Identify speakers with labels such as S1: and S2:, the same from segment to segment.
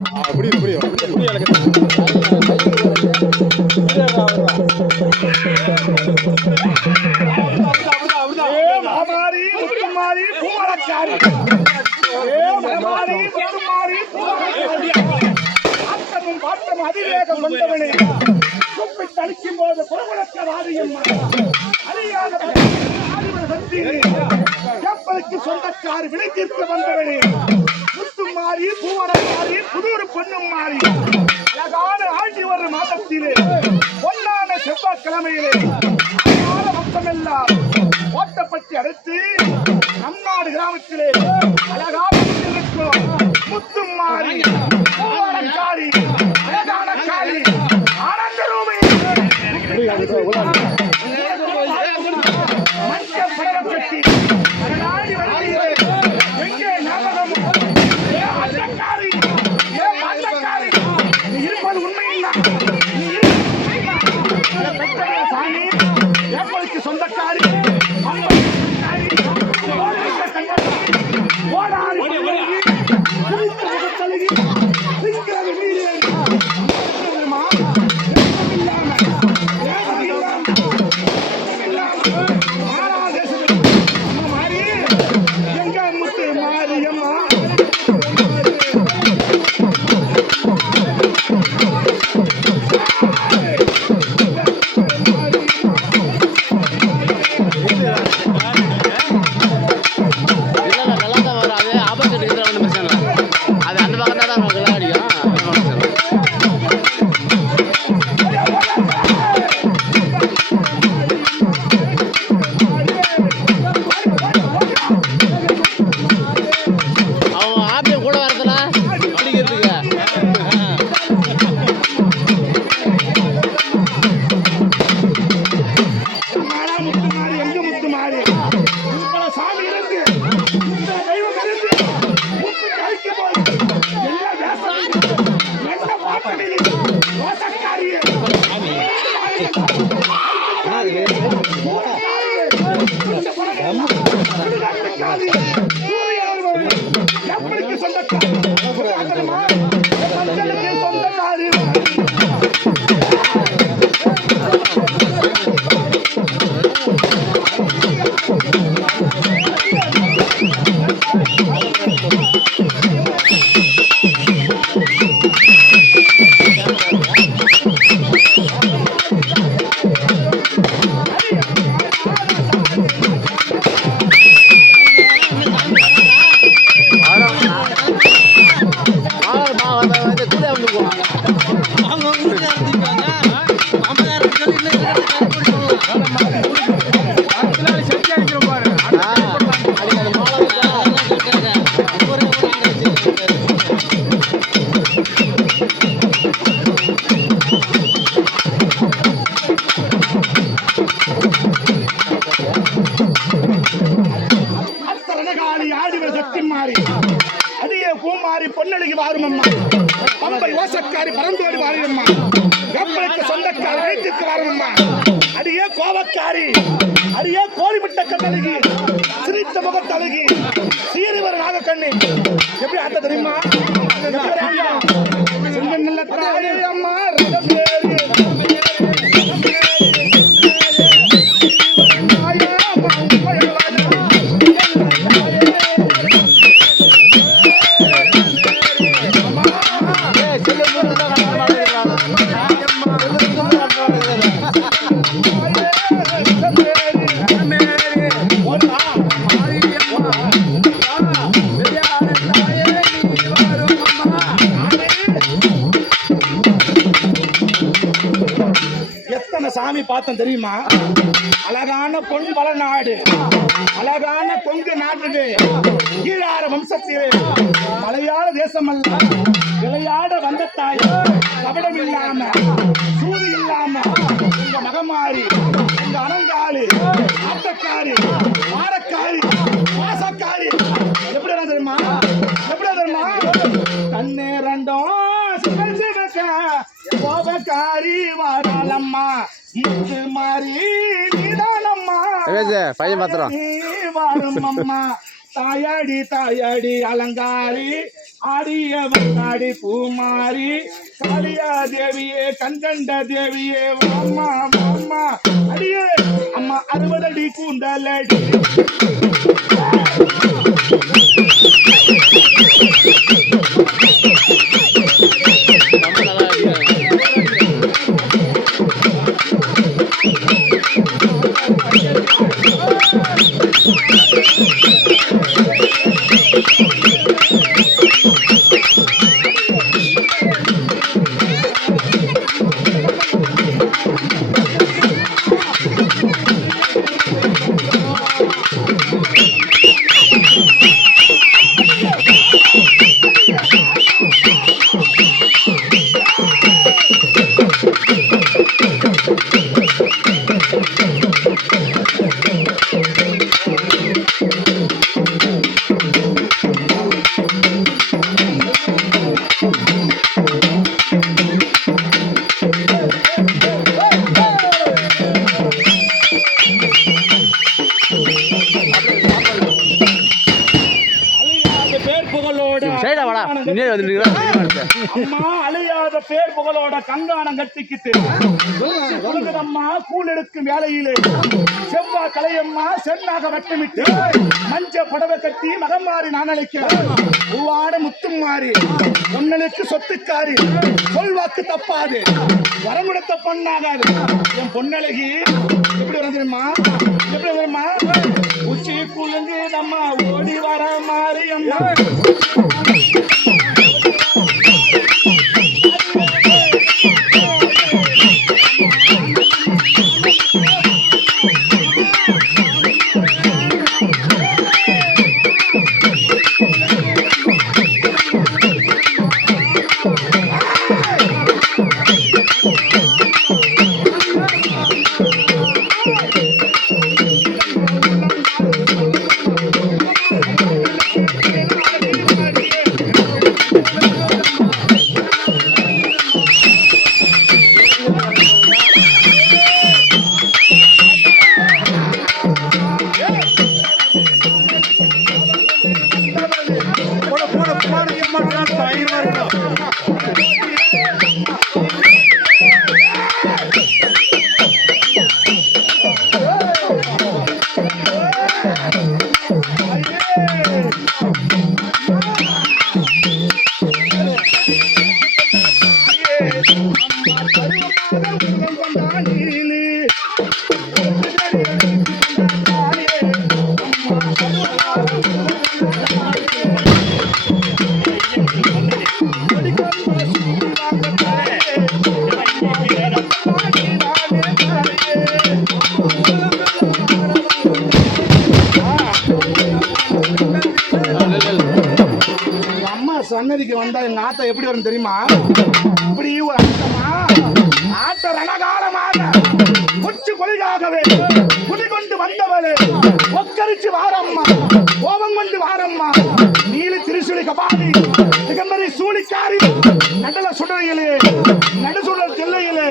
S1: புரியுது புரியுது புரியுது
S2: சொந்தக்கார் விளைத்திற்கு வந்தவனே மாறி பூவடம் மாறி புதூர் பொண்ணும் மாறி. அழகான ஆண்டி வரும் மாதத்திலே பொன்னான செவ்வாய்க்கிழமையிலே அழகான மக்கமெல்லாம் ஓட்டப்பட்டு அடுத்து நம்நாடு கிராமத்திலே அழகாக முத்தும் மாறி சொந்தக்காரி கப்பல் ஓசக்காரி பறந்தோடி வாரியம்மா கப்பலுக்கு சொந்தக்காரி வீட்டுக்கு வரணும்மா அடியே கோபக்காரி அடியே கோழிமிட்ட கண்ணழகி. சிரித்த முகத்தழகி. சீரிவர் நாகக்கண்ணி எப்படி அந்த தெரியுமா? அர்த்தம் தெரியுமா? அழகான பொன் பல நாடு. அழகான கொங்கு நாடு ஈழார வம்சத்தில் மலையாள தேசம் அல்ல விளையாட வந்த தாய் கபடம் இல்லாம சூடு இல்லாம உங்க மகமாரி இந்த அனங்காளி ஆட்டக்காரி மாரக்காரி மாசக்காரி மாறி வரலம்மா இது மாறி நிதானம்மா.
S3: பையன் மாத்திரம்
S2: வரமம்மா தாயாடி தாயாடி அலங்காரி ஆடிய வந்தாடி பூமாரி காளியா தேவியே கண்கண்ட தேவியே வாமா வாமா அடியே அம்மா அறுபதடி கூந்தலடி. அம்மா அழியாத பேர் புகழோட கங்காணம் கட்டிக்கிட்டு உலகதம்மா கூழ் எடுக்கும் வேலையிலே. செவ்வா கலையம்மா சென்னாக வட்டமிட்டு. மஞ்ச புடவை கட்டி மகம் மாறி நான் அழைக்கிறேன். பூவாட முத்தும் மாறி. பொன்னலுக்கு சொத்துக்காரி. சொல்வாக்கு தப்பாது. வரமுடத்த பொண்ணாகாது. என் பொன்னழகி எப்படி வந்துருமா எப்படி வந்துருமா உச்சி குலுங்கு நம்ம ஓடி வர மாறியம்மா எங்க சன்னதிக்கு வந்தா எங்க ஆத்தா எப்படி வரும் தெரியுமா? இப்படி ஒரு ஆட்டமா ஆட்ட ரணகாலமாக குடி கொண்டு வந்தவளே. ஒக்கரிச்சு வாரம்மா. கோபம் கொண்டு வாரம்மா. நீலி திருசுளி கபாலி திகம்பரி சூழிக்காரி நடல சுடலையிலே நடுசுடல் தில்லையிலே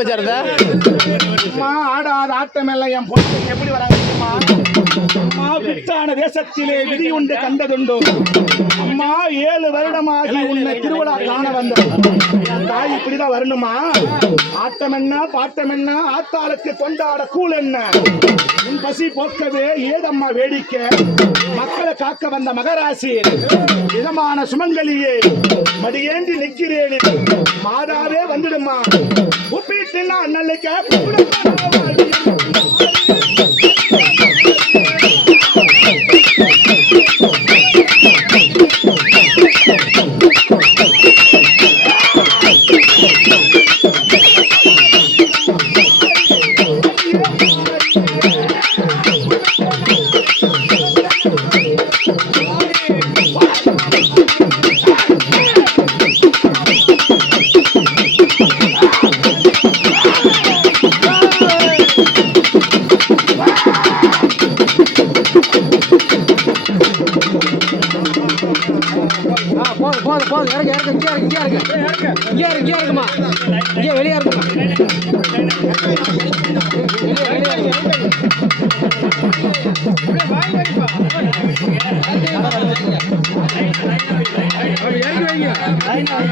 S2: போகும்
S3: இல்ல ஒரு பக்கம் வச்சிருந்தா
S2: அம்மா ஆடாத ஆட்டம் எல்லாம் என் பொண்ணு எப்படி வராங்க தேசத்திலே விதி உண்டு கண்டதுண்டோ. அம்மா ஏழு வருடமாகி உன்னை திருவிழா காண வந்த என் தாய் இப்படிதான் வரணுமா? ஆட்டம் என்ன பாட்டம் என்ன ஆத்தாளுக்கு கொண்டாட கூழ் என்ன? உன் பசி போக்கவே ஏதம்மா வேடிக்கை? மக்களை காக்க வந்த மகராசி இதமான சுமங்கலியே மடியேந்தி நிக்கிறேன் மாதாவே வந்துடுமா? உப்பிட்டு நான்
S4: இறக்கு இறக்கு இங்கே இருக்கு இங்கே இருக்கு இங்கே இருக்கு இங்கே இருக்குமா இங்கே வெளியே இருக்குமா
S1: இறக்கி வைங்க.